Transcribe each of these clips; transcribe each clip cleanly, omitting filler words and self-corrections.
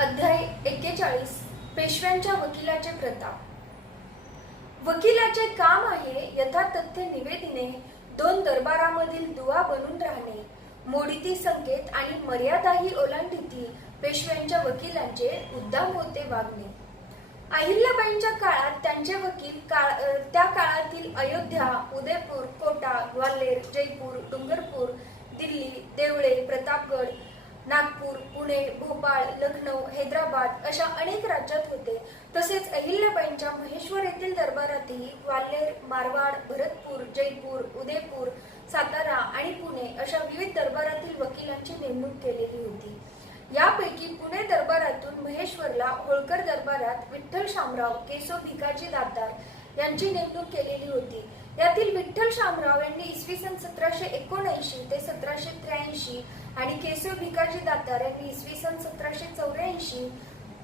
अध्याय 41 पेशव्यांच्या वकिलाचे प्रताप. वकिलाचे काम आहे यथातथ्य निवेदिने, दोन दरबारामधील दुवा बनून राहणे, मोडीती संकेत आणि मर्यादाही ओलांडीती पेशव्यांच्या वकिलांचे उद्दाम होते वागणे. अहिल्याबाईंच्या काळात त्यांचे वकील त्या काळातील अयोध्या, उदयपूर, कोटा, ग्वाल्हेर, जयपूर, डुंगरपूर, दिल्ली, देवळे, प्रतापगड, नागपूर, पुणे, भोपाळ, लखनौ, हैदराबाद अशा अनेक राज्यात होते. तसेच अहिल्याबाईंच्या महेश्वर येथील दरबारातही ग्वाल्हेर, मारवाड, भरतपूर, जयपूर, उदयपूर, सातारा आणि पुणे अशा विविध दरबारातील वकिलांची नेमणूक केलेली होती. यापैकी पुणे दरबारातून महेश्वरला, होळकर दरबारात विठ्ठल शामराव, केशव भिकाजी दातार यांची नेमणूक केलेली होती. यातील विठ्ठल शामराव यांनी इसवी सन 1779 ते 1783 आणि केशव भिकाजी दातार यांनी इसवी सन 1784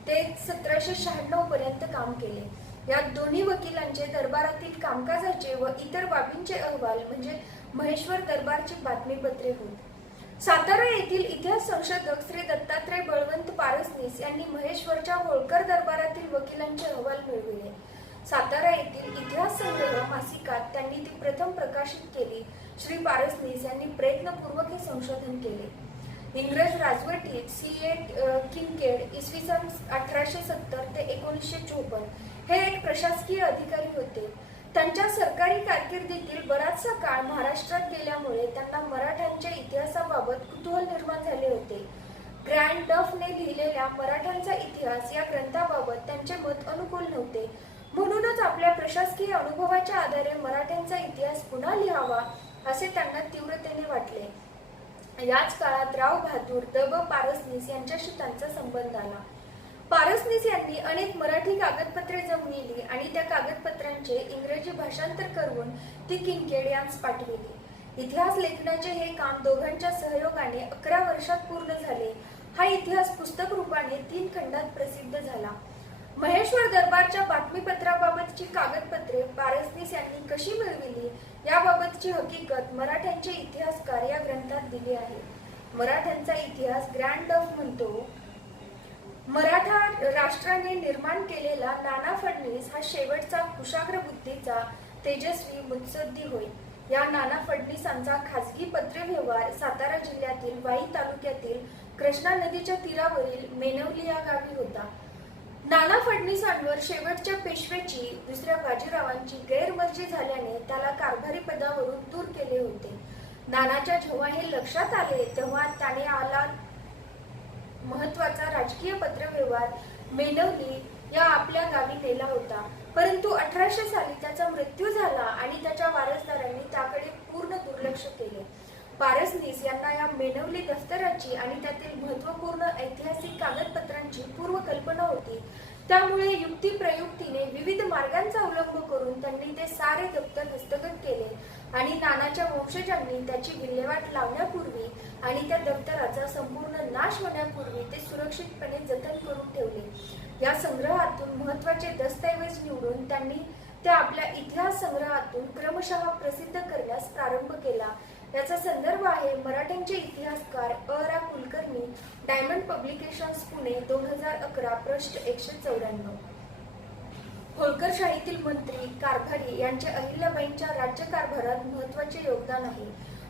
ते 1796 पर्यंत काम केले. या दोन्ही वकिलांचे दरबारातील कामकाजाचे व इतर बाबींचे अहवाल म्हणजे महेश्वर दरबारची बातमीपत्रे होत. सातारा येथील इतिहास संशोधक श्री दत्तात्रय बळवंत पारसनीस यांनी महेश्वरच्या होळकर दरबारातील वकिलांचे अहवाल मिळविले. सातारा येथील इतिहास संग्रह मासिकात त्यांनी ती प्रथम प्रकाशित केली. श्री पारसनीस यांनी प्रयत्नपूर्वक हे संशोधन केले. इंग्रज राजवटीत C.A. किंकेड इसवी सन 1870 ते 1954 हे एक प्रशासकीय अधिकारी होते. त्यांच्या सरकारी कारकिर्दीतील बराचसा काळ महाराष्ट्रात गेल्यामुळे त्यांना मराठ्यांच्या इतिहासाबाबत कुतूहल निर्माण झाले होते. ग्रँड डफने लिहिलेल्या मराठ्यांचा इतिहास या ग्रंथाबाबत त्यांचे मत अनुकूल नव्हते. म्हणूनच आपल्या प्रशासकीय अनुभवाच्या आधारे मराठ्यांचा इतिहास पुन्हा लिहावा असे त्यांना तीव्रतेने वाटले. याच काळात राव बहादूर द. पारसनीस यांच्याशी त्यांचा संबंध आला. पारसनीस यांनी अनेक मराठी कागदपत्रे जमविली आणि त्या कागदपत्रांचे इंग्रजी भाषांतर करून ती किंकेड यांस पाठविली. इतिहास लेखनाचे हे काम दोघांच्या सहयोगाने 11 वर्षात पूर्ण झाले. हा इतिहास पुस्तक रूपाने 3 खंडात प्रसिद्ध झाला. महेश्वर दरबारच्या बातमीपत्राबाबतची कागदपत्रे पारसनीस यांनी कशी मिळविली याबाबतची हकीकत मराठ्यांचे इतिहासकार या ग्रंथात दिली आहे. मराठ्यांचा इतिहास ग्रँड डफ म्हणतो, मराठा राष्ट्राने निर्माण केलेला नाना फडणीस हा शेवटचा कुशाग्र बुद्धीचा तेजस्वी मुत्सद्दी होय. या नाना फडणीसांचा खाजगी पत्रव्यवहार सातारा जिल्ह्यातील वाई तालुक्यातील कृष्णा नदीच्या तीरावरील मेनवली या गावी होता. नाना फडणीसांवर शेवटच्या पेशव्याची दुसऱ्या बाजीरावांची गैरमर्जी झाल्याने त्याला कारभारी पदावरून दूर केले होते. नानाच्या जेव्हा हे लक्षात आले तेव्हा त्याने आला महत्वाचा राजकीय पत्रव्यवहार मेनवली या आपल्या गावी नेला होता. परंतु 1800 साली त्याचा मृत्यू झाला आणि त्याच्या वारसदारांनी त्याकडे पूर्ण दुर्लक्ष केले. पारसनीस यांना या मेनवली दफ्तराची आणि त्यातील महत्वपूर्ण ऐतिहासिक कागदपत्रांची पूर्व कल्पना होती. त्यामुळे युक्तिप्रयुक्तीने विविध मार्गांचा अवलंब करून त्यांनी ते सारे दप्तर हस्तगत केले आणि नानाच्या वंशजांनी त्याची विल्हेवाट लावण्यापूर्वी आणि त्या दप्तराचा संपूर्ण नाश होण्यापूर्वी ते सुरक्षितपणे जतन करून ठेवले. या संग्रहातून महत्वाचे दस्तऐवज निवडून त्यांनी ते आपल्या इतिहास संग्रहातून क्रमशः प्रसिद्ध करण्यास प्रारंभ केला. याचा संदर्भ आहे मराठ्यांचे इतिहासकार रा. कुलकर्णी, डायमंड पब्लिकेशन्स, पुणे, 2011, पृष्ठ 194. होळकरशाहीतील मंत्री, कारभारी यांचे अहिल्याबाईंच्या राज्यकारभारात महत्वाचे योगदान आहे.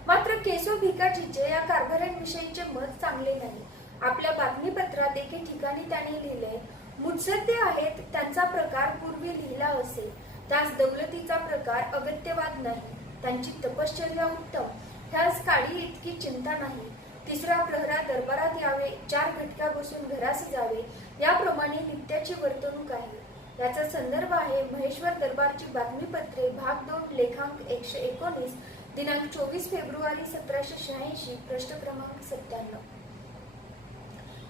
मात्र केशव भिकाजीचे या कारभाऱ्यांविषयीचे मत चांगले नाही. आपल्या बातमीपत्रात एके ठिकाणी त्याने लिहिले, मुत्सद्दे आहेत त्यांचा प्रकार पूर्वी लिहिला असे. त्यास दौलतीचा प्रकार अगत्यवाद नाही. त्यांची तपश्चर्या उत्तम, त्यास काळी इतकी चिंता नाही. तिसरा प्रहरा दरबारात यावे, 4 घटका बसून घरास जावे, याप्रमाणे नित्याची वर्तणूक आहे. याचा संदर्भ आहे महेश्वर दरबारची बातमीपत्रे भाग 2 लेखांक 119 दिनांक 24 फेब्रुवारी 1786 पृष्ठ क्रमांक 97.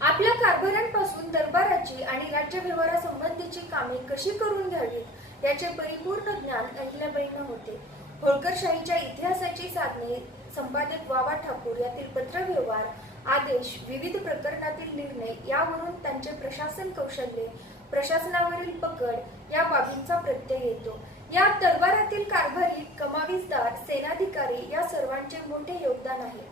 आपल्या कारभाऱ्यांपासून दरबाराची आणि राज्य व्यवहारासंबंधीची कामे कशी करून घ्यावीत याचे परिपूर्ण ज्ञान अहिल्याबाईंना होते. होळकरशाहीच्या इतिहासाची साधने, संपादक वावा ठाकूर यातील पत्रव्यवहार, आदेश, विविध प्रकरणातील निर्णय यावरून त्यांचे प्रशासन कौशल्य, प्रशासनावरील पकड या बाबींचा प्रत्यय येतो. या दरबारातील कारभारी, कमावीसदार, सेनाधिकारी या सर्वांचे मोठे योगदान आहे.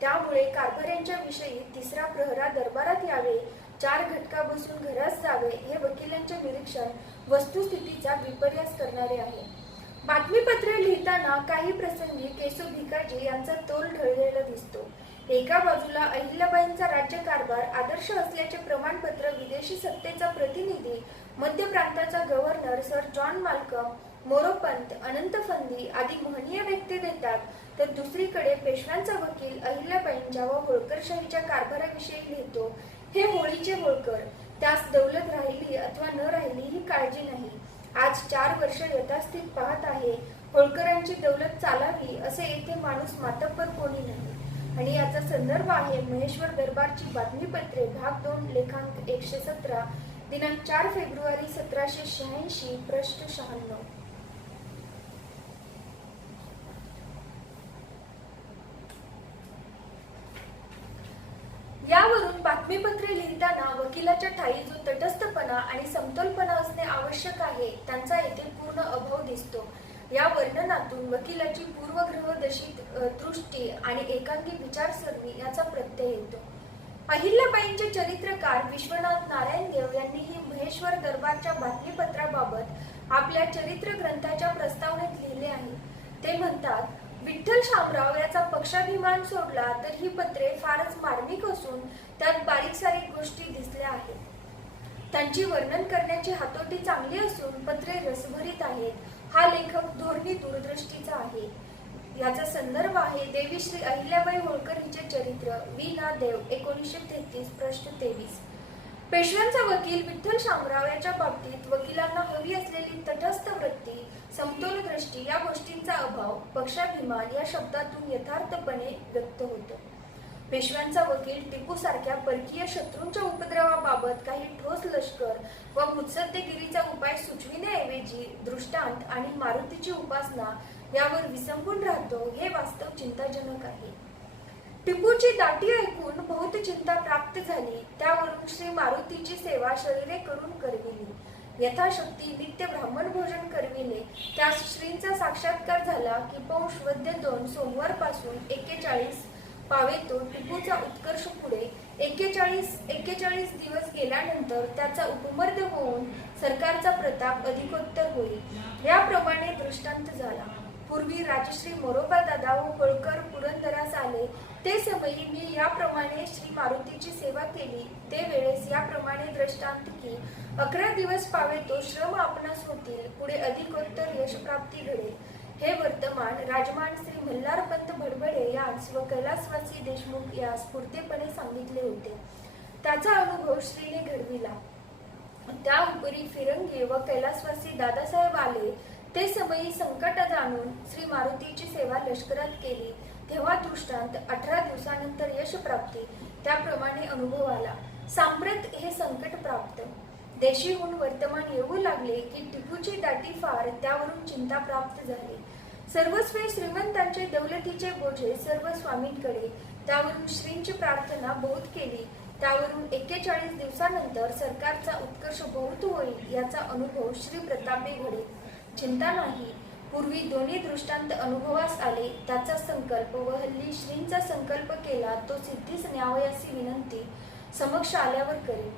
त्यामुळे कारभाऱ्यांच्या विषयी तिसरा प्रहरा दरबारात यावे, 4 घटका बसून घरास जावे हे वकिलांचे निरीक्षण वस्तुस्थितीचा विपर्यास करणारे आहे. बातमीपत्रे लिहिताना काही प्रसंगी केशव भिकाजी यांचा तोल ढळलेला दिसतो. एका बाजूला अहिल्याबाईंचा राज्यकारभार आदर्श असल्याचे प्रमाणपत्र विदेशी सत्तेचा प्रतिनिधी, मध्य प्रांताचा governor sir John Malcolm, Moropant, Anant Phandi आदी महनीय व्यक्ती देतात, तर दुसरीकडे पेशव्यांचा वकील अहिल्याबाईंच्या व होळकरशाहीच्या कारभाराविषयी लिहितो. हे होळीचे होळकर, त्यास दौलत राहिली अथवा न राहिली ही काळजी नाही. आज 4 वर्ष यथास्थित पाहत आहे. होळकरांची दौलत चालावी असे येथे माणूस मातब्बर कोणी नाही. आणि याचा संदर्भ आहे महेश्वर दरबारची बातमीपत्रे भाग 2 लेखांक 117 दिनांक 4 फेब्रुवारी 1786 पृष्ठ 96. यावरून बातमीपत्रे लिहिताना वकिलाच्या ठायी जो तटस्थपणा आणि समतोलपणा असणे आवश्यक आहे त्यांचा येथे पूर्ण अभाव दिसतो. या वर्णनातून वकिलाची पूर्वग्रहदर्शी दृष्टी आणि एकांगी विचारसरणी याचा प्रत्यय येतो. अहिल्याबाईंचे चरित्रकार विश्वनाथ नारायण देव यांनीही महेश्वर दरबारच्या बातमीपत्राबाबत आपल्या चरित्र ग्रंथाच्या प्रस्तावनेत लिहिले आहे. ते म्हणतात, विठ्ठल शामराव याचा पक्षाभिमान सोडला तर ही पत्रे फारच मार्मिक असून त्यात बारीक सारीक गोष्टी दिसल्या आहेत. त्यांची वर्णन करण्याची हातोटी चांगली असून पत्रे रसभरीत आहेत. हा लेखक धोरणी दूरदृष्टीचा आहे. याचा संदर्भ आहे देवी श्री अहिल्याबाई होळकर हिचे चरित्र वि. ना. देव 1933 पृष्ठ 23. पेशव्यांचा वकील विठ्ठल शामराव याच्या बाबतीत वकिलांना हवी असलेली तटस्थ वृत्ती, समतोल दृष्टी या गोष्टींचा अभाव पक्षाभिमान या शब्दातून यथार्थपणे व्यक्त होतो. पेशव्यांचा वकील टिपू सारख्या परकीय शत्रूंच्या उपद्रवाबाबत काही ठोस लष्कर व मुत्सद्देगिरीचा उपाय सुचविण्याऐवजी दृष्टांत आणि मारुतीची उपासना यावर विसंबून राहतो, हे वास्तव चिंताजनक आहे. टिपूची दाटी ऐकून बहुत चिंता प्राप्त झाली. त्यावरून श्री मारुतीची सेवा शरीरे करून करविली. यथाशक्ती नित्य ब्राह्मण भोजन करविले. त्यास श्रींचा साक्षात्कार झाला की पौष वद्य 2 सोमवार पासून 41 पावेतो टिपूचा उत्कर्ष पुढे 41 दिवस गेल्यानंतर त्याचा उपमर्द होऊन सरकारचा प्रताप अधिकोत्तर होईल. याप्रमाणे दृष्टांत झाला. पूर्वी राजश्री मोरोबा दादा व होळकर पुरंदरास आले ते समयी मी याप्रमाणे श्री मारुतीची सेवा केली. ते वेळेस याप्रमाणे दृष्टांत की 11 दिवस पावेतो श्रम आपणास होतील, पुढे अधिकोत्तर यशप्राप्ती घडेल. हे वर्तमान राजमान श्री मल्हारपंत भडभडे यास व कैलासवासी देशमुख यास स्फूर्तीपणे सांगितले होते. त्याचा अनुभव श्रीने घडविला. त्या उपरी फिरंगी व कैलासवासी दादासाहेब आले ते समयी संकट जाणून श्री मारुतीची सेवा लष्करात केली. तेव्हा दृष्टांत 18 दिवसानंतर यशप्राप्ती त्याप्रमाणे अनुभव आला. सांप्रत हे संकट प्राप्त. देशीहून वर्तमान येऊ लागले की टिपूची दाटी फार, त्यावरून चिंता प्राप्त झाली. सर्वस्वे श्रीमंतांचे दौलतीचे बोझे सर्व स्वामींकडे, त्यावरून श्रींची प्रार्थना बहुत केली. त्यावरून 41 दिवसानंतर सरकारचा उत्कर्ष बहुत होईल याचा अनुभव श्री प्रतापे घडेल. चिंता नाही. पूर्वी दोन्ही दृष्टांत अनुभवास आले. त्याचा संकल्प व हल्ली श्रींचा संकल्प केला तो सिद्धीस न्यावयासी विनंती समक्ष आल्यावर करेल.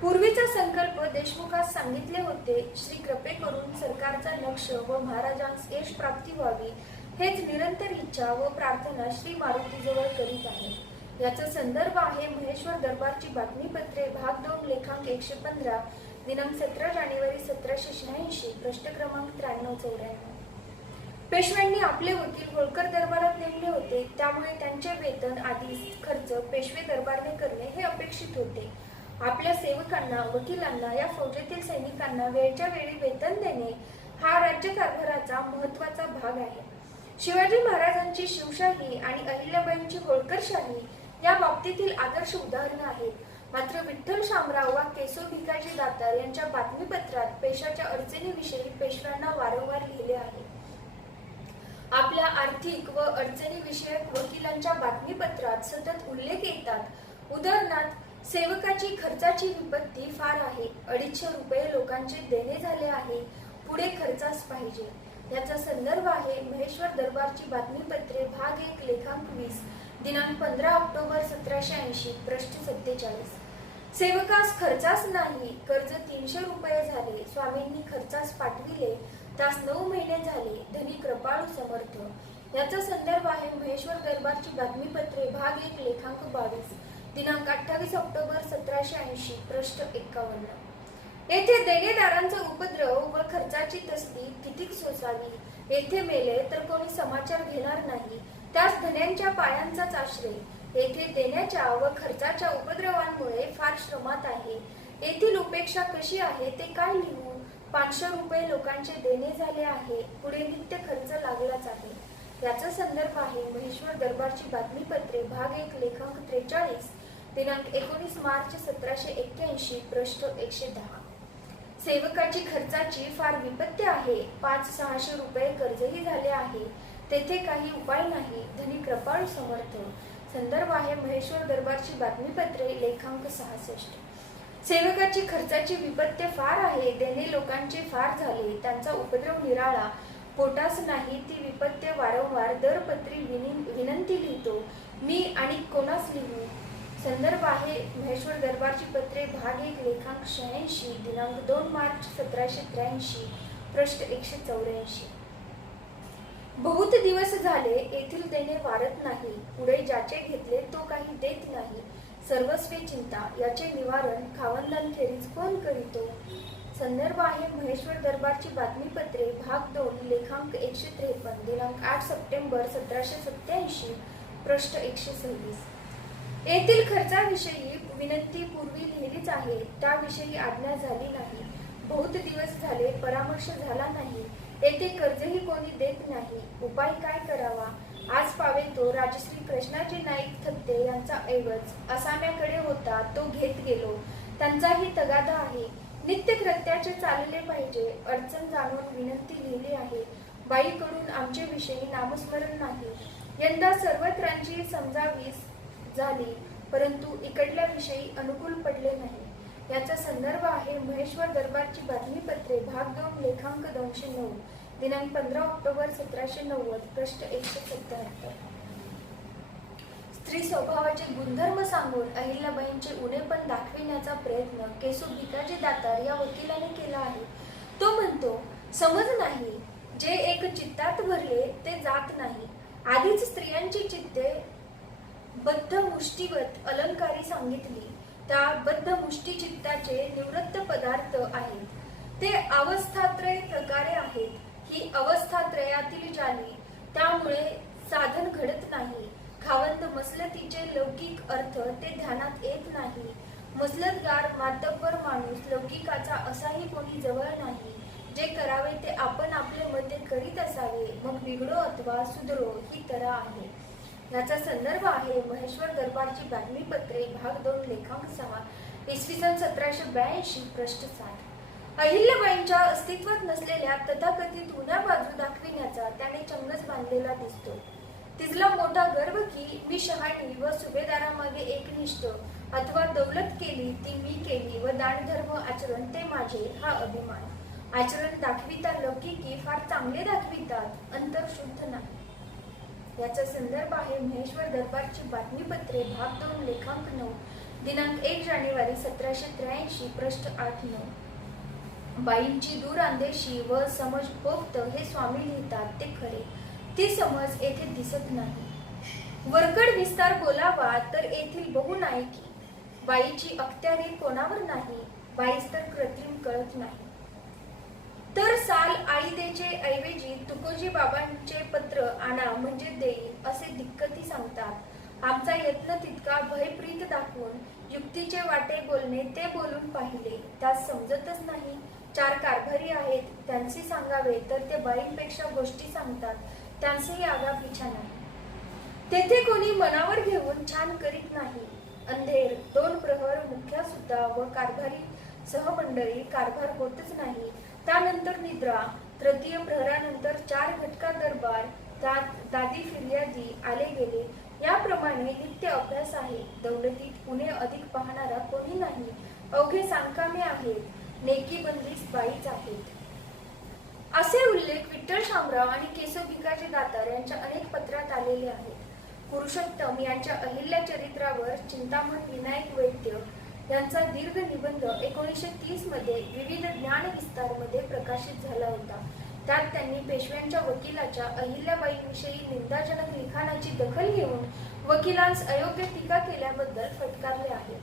पूर्वीचा संकल्प देशमुखास सांगितले होते. श्री कृपे करून सरकारचा लक्ष व महाराजांस यश प्राप्ती व्हावी हेच निरंतर इच्छा व प्रार्थना श्री मारुतीजवळ करीत आहे. याचा संदर्भ आहे महेश्वर दरबारची बातमीपत्रे भाग 2 लेखांक 115 दिनांक 17 जानेवारी 1786 पृष्ठ क्रमांक 93-94. पेशव्यांनी आपले वकील होळकर दरबारात नेमले होते. त्यामुळे त्यांचे वेतन आदी खर्च पेशवे दरबारने करणे हे अपेक्षित होते. आपल्या सेवकांना, वकिलांना, या फौजेतील सैनिकांना वेळच्या वेळी वेतन देणे हा राज्यकारभाराचा महत्वाचा भाग आहे. शिवाजी महाराजांची शिवशाही आणि अहिल्याबाईंची होळकरशाही या बाबतीतील आदर्श उदाहरणं आहेत. मात्र विठ्ठल शामराव वा केशव भिकाजी दातार यांच्या बातमीपत्रात पेशाच्या अडचणीविषयी पेशव्यांना वारंवार लिहिले आहे. आपल्या आर्थिक व अडचणीविषयक वकिलांच्या बातमीपत्रात सतत उल्लेख येतात. उदाहरणार्थ, सेवकाची खर्चाची विपत्ती फार आहे. 250 रुपये लोकांचे देणे झाले आहे. पुढे खर्चास पाहिजे. याचा संदर्भ आहे महेश्वर दरबारची बातमीपत्रे भाग 1 लेखांक 20 दिनांक 15 ऑक्टोबर 1780 पृष्ठ 47. सेवकास खर्चास नाही, कर्ज 300 रुपये झाले. स्वामींनी खर्चास पाठविले, तास 9 महिने झाले. धनी कृपाळू समर्थ. याचा संदर्भ आहे महेश्वर दरबारची बातमीपत्रे भाग 1 लेखांक 22 दिनांक 28 ऑक्टोबर 1780 पृष्ठ 51. येथे देणेदारांचा उपद्रव व खर्चाची तसदी कितीक सोसावी. येथे मेले तर कोणी समाचार घेणार नाही, त्यास धन्यांच्या पायांचाच आश्रय. येथे देण्याच्या व खर्चाच्या उपद्रवांमुळे फार श्रमात आहे. येथील उपेक्षा कशी आहे ते काय लिहू. 500 रुपये लोकांचे देणे झाले आहे, पुढे नित्य खर्च लागलाच आहे. याचा संदर्भ आहे महेश्वर दरबारची बातमीपत्रे भाग 1 लेखांक 43 दिनांक 19 मार्च 1781 पृष्ठ 110. सेवकाची खर्चाची फार विपत्ती आहे. 500-600 रुपये कर्जही झाले आहे, तेथे काही उपाय नाही. धनी कृपाळू समर्थ. संदर्भ आहे महेश्वर दरबारची बातमीपत्रे लेखांक 66. सेवकाची खर्चाची विपत्ती फार आहे. देणे लोकांचे फार झाले, त्यांचा उपद्रव निराळा. पोटास नाही ती विपत्ती वारंवार दरपत्री विनंती लिहितो मी, आणि कोणास लिहू. संदर्भ आहे महेश्वर दरबारची पत्रे भाग 1 लेखांक 86 दिनांक 2 मार्च 1783 पृष्ठ 184. बहुत दिवस झाले येथील देणे वारत नाही, पुढे ज्याचे घेतले तो काही देत नाही. सर्वस्वी चिंता, याचे निवारण खावंदांखेरीज कोण करीतो. संदर्भ आहे महेश्वर दरबारची बातमीपत्रे भाग 2 लेखांक 153 दिनांक 8 सप्टेंबर 1787 पृष्ठ 126. येथील खर्चाविषयी विनंती पूर्वी लिहिलीच आहे, त्याविषयी आज्ञा झाली नाही. बहुत दिवस झाले परामर्श झाला नाही. येथे कर्जही कोणी देत नाही, उपाय काय करावा. आज पावे तो राजश्री कृष्णाजी नाईक थत्ते यांचा ऐवज असाम्याकडे होता, तो घेत गेलो. त्यांचाही तगादा आहे. नित्यकृत्याचे चालले पाहिजे. अडचण जाणून विनंती लिहिली आहे. बाईकडून आमचे विषयी नामस्मरण नाही. यंदा सर्वत्रांची समजावीस झाली, परंतु इकडल्या विषयी अनुकूल पडले नाही. याचा संदर्भ आहे महेश्वर दरबारची बातमीपत्रे भाग 2 लेखांक 209 दिनांक 15 ऑक्टोबर 1790 पृष्ठ 177. स्त्री स्वभावाचे गुणधर्म सांगून अहिल्याबाईंचे उणेपण दाखविण्याचा प्रयत्न केशव भिकाजी दातार या वकिलाने केला आहे. तो म्हणतो, समज नाही, जे एक चित्तात भरले ते जात नाही. आधीच स्त्रियांची चित्ते बद्ध मुष्टीवत अलंकारी सांगितली. त्या बद्ध मुष्टी चित्ताचे निवृत्त पदार्थ आहेत, ते अवस्थात्रय प्रकारे आहेत. ही अवस्थात्रयातील जाली, त्यामुळे साधन घडत नाही. खावंद मसलतीचे लौकिक अर्थ ते ध्यानात येत नाही. मसलतगार मातब्बर माणूस लौकिकाचा असाही कोणी जवळ नाही. जे करावे ते आपण आपले मते करीत असावे, मग बिघडो अथवा सुधरो ही तऱ्हा आहे. याचा संदर्भ आहे महेश्वर दरबारची बातमीपत्रे भाग 2 लेखांक 6 इसवी सन 1782 पृष्ठ 60. अहिल्याबाईंच्या अस्तित्वात नसलेल्या तथाकथित उन्या बाजू दाखविण्याचा त्याने चंगच बांधलेला दिसतो. तिथला मोठा गर्व की मी शहाणी व सुभेदारामागे एकनिष्ठ, अथवा दौलत केली ती मी केली व दानधर्म आचरण ते माझे, हा अभिमान. आचरण दाखविता लौकिकी फार चांगले दाखवितात, अंतर शुद्ध नाही. याचा संदर्भ आहे महेश्वर दरबारची बातमीपत्रे भाग 2 लेखांक 9 दिनांक 1 जानेवारी 1783 पृष्ठ 8-9. बाईंची दूर अंदेशी व समज पोक्त हे स्वामी लिहितात ते खरे, ती समज येथे दिसत नाही. वरकड विस्तार बोलावा तर येथील बहुनायकी. बाईची अखत्यारी कोणावर नाही, बाईस तर कृत्रिम कळत नाही. तर साल आळीदेचे ऐवजी तुकोजी बाबांचे पत्र आणा म्हणजे देईल असे दिक्कती सांगतात. आमचा यत्न तितका भयप्रीत दाखवून युक्तीचे वाटे बोलणे ते बोलून पाहिले, त्यात समजतच नाही. 4 कारभारी आहेत, त्यांचे सांगावे तर ते बाईंपेक्षा गोष्टी सांगतात, त्यांचेही आगापिछा नाही. तेथे कोणी मनावर घेऊन छान करीत नाही. अंधेर 2 प्रहर मुख्या सुद्धा व कारभारी सहमंडळी कारभार होतच नाही. त्यानंतर निद्रा, तृतीय प्रहरानंतर 4 घटका दरबार, त्यात दादी फिर्यादी आले गेले. याप्रमाणे नित्य अभ्यास आहे. दौलतीत उणे अधिक पाहणारा कोणी नाही. अवघे सांगकामे आहेत, नेकी बंदिस्त बाईच आहेत. असे उल्लेख विठ्ठल शामराव आणि केशव भिकाजी दातार यांच्या अनेक पत्रात आलेले आहेत. पुरुषोत्तम यांच्या अहिल्या चरित्रावर चिंतामण विनायक वैद्य यांचा दीर्घ निबंध 1930 मध्ये विविध ज्ञानविस्तारमध्ये प्रकाशित झाला होता. त्यात त्यांनी पेशव्यांच्या वकिलाच्या अहिल्याबाईंविषयी निंदाजनक लिखाणाची दखल घेऊन वकिलांस अयोग्य टीका केल्याबद्दल फटकारले आहे.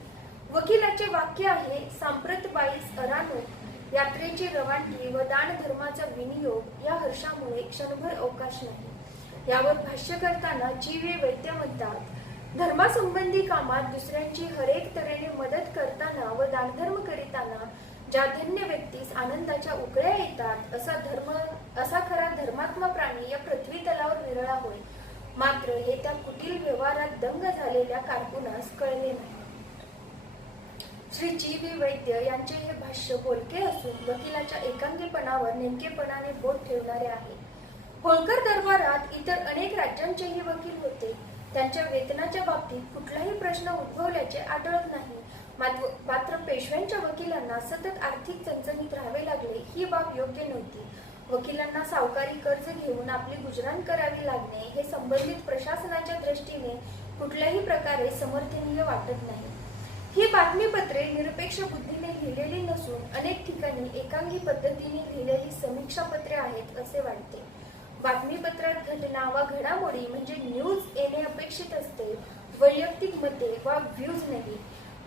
वकिलाचे वाक्य आहे, सांप्रतबाईस अरानोत यात्रेची रवानगी व दानधर्माचा विनियोग या हर्षामुळे क्षणभर अवकाश नाही. यावर भाष्य करताना जी.वी. वैद्य म्हणतात, धर्मासंबंधी कामात दुसऱ्यांची हरेक तऱ्हेने मदत करताना व दानधर्म करीताना ज्या धन्य व्यक्तीस आनंदाच्या उकळ्या येतात असा खरा धर्मात्मा प्राणी या पृथ्वी तलावर विरळा होय. मात्र हे त्या कुटील व्यवहारात दंग झालेल्या कारकुनास कळले नाही. श्री जी.वी. वैद्य यांचे हे भाष्य बोलके असून वकिलाच्या एकांगीपणावर नेमकेपणाने बोट ठेवणारे आहे. होळकर दरबारात इतर अनेक राज्यांचेही वकील होते. त्यांच्या वेतनाच्या बाबतीत कुठलाही प्रश्न उद्भवल्याचे आढळत नाही. मात्र पेशव्यांच्या वकिलांना सतत आर्थिक चणचणीत राहावे लागले ही बाब योग्य नव्हती. वकिलांना सावकारी कर्ज घेऊन आपली गुजराण करावी लागणे हे संबंधित प्रशासनाच्या दृष्टीने कुठल्याही प्रकारे समर्थनीय वाटत नाही. ही बातमीपत्रे निरपेक्ष बुद्धीने लिहिलेली नसून अनेक ठिकाणी एकांगी पद्धतीने लिहिलेली समीक्षापत्रे आहेत असे वाटते. बातमीपत्रात घटना वा घडामोडी म्हणजे न्यूज येणे अपेक्षित असते, वैयक्तिक मते वा व्ह्यूज नाही.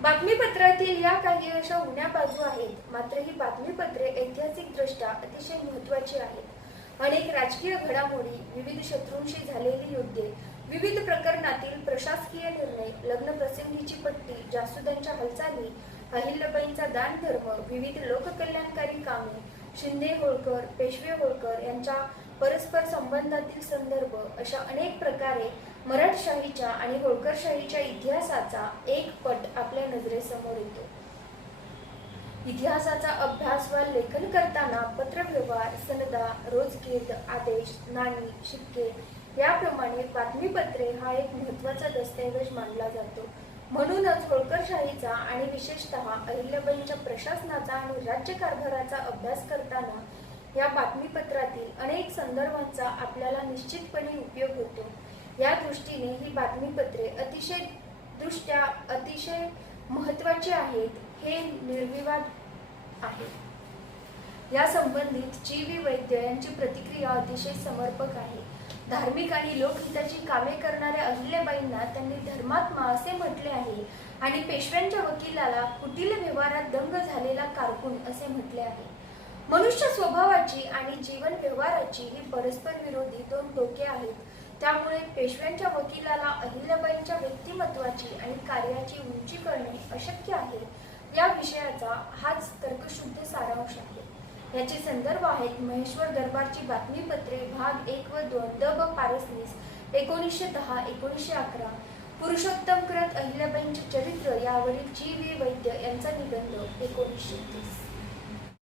बातमीपत्रातील या काही अशा उण्या बाजू आहेत. मात्र ही बातमीपत्रे ऐतिहासिक दृष्ट्या अतिशय महत्त्वाची आहेत. अनेक राजकीय घडामोडी, विविध शत्रूंशी झालेली युद्धे, विविध प्रकरणातील प्रशासकीय निर्णय, लग्नप्रसंगीची पट्टी, जासुदांच्या हालचाली, अहिल्याबाईंचा दानधर्म, विविध लोककल्याणकारी कामे, शिंदे होळकर, पेशवे होळकर यांच्या परस्पर संबंधातील संदर्भ अशा अनेक प्रकारे मराठशाहीच्या आणि होळकरशाहीच्या इतिहासाचा एक पट आपल्या नजरेसमोर येतो. इतिहासाचा अभ्यास वा लेखन करताना पत्रव्यवहार, सनदा, रोजकीर्द, आदेश, नाणी, शिक्के याप्रमाणे बातमीपत्रे हा एक महत्त्वाचा दस्तऐवज मानला जातो. म्हणूनच होळकरशाहीचा आणि विशेषतः अहिल्याबाईंच्या प्रशासनाचा आणि राज्यकारभाराचा अभ्यास करताना या बातमीपत्रातील अनेक संदर्भांचा आपल्याला निश्चितपणे उपयोग होतो. या दृष्टीने ही बातमीपत्रे अतिशय महत्त्वाची आहेत हे निर्विवाद आहे. या संबंधित जी.वी. वैद्य यांची प्रतिक्रिया अतिशय समर्पक आहे. धार्मिक आणि लोकहिताची कामे करणाऱ्या अहिल्याबाईंना त्यांनी धर्मात्मा असे म्हटले आहे आणि पेशव्यांच्या वकिलाला कुटील व्यवहारात दंग झालेला कारकून असे म्हटले आहे. मनुष्य स्वभावाची आणि जीवन व्यवहाराची ही परस्पर विरोधी दोन टोके आहेत. त्यामुळे पेशव्यांच्या वकिलाला अहिल्याबाईंच्या व्यक्तिमत्वाची आणि कार्याची उंची करणे अशक्य आहे. या विषयाचा हाच तर्कशुद्ध सारांश आहे. याचे संदर्भ आहेत महेश्वर दरबारची बातमीपत्रे भाग 1 व 2 द ब पारसनीस 1910-1911, पुरुषोत्तम कृत अहिल्याबाईंचे चरित्र यावरील जी.वी. वैद्य यांचा निबंध 1930.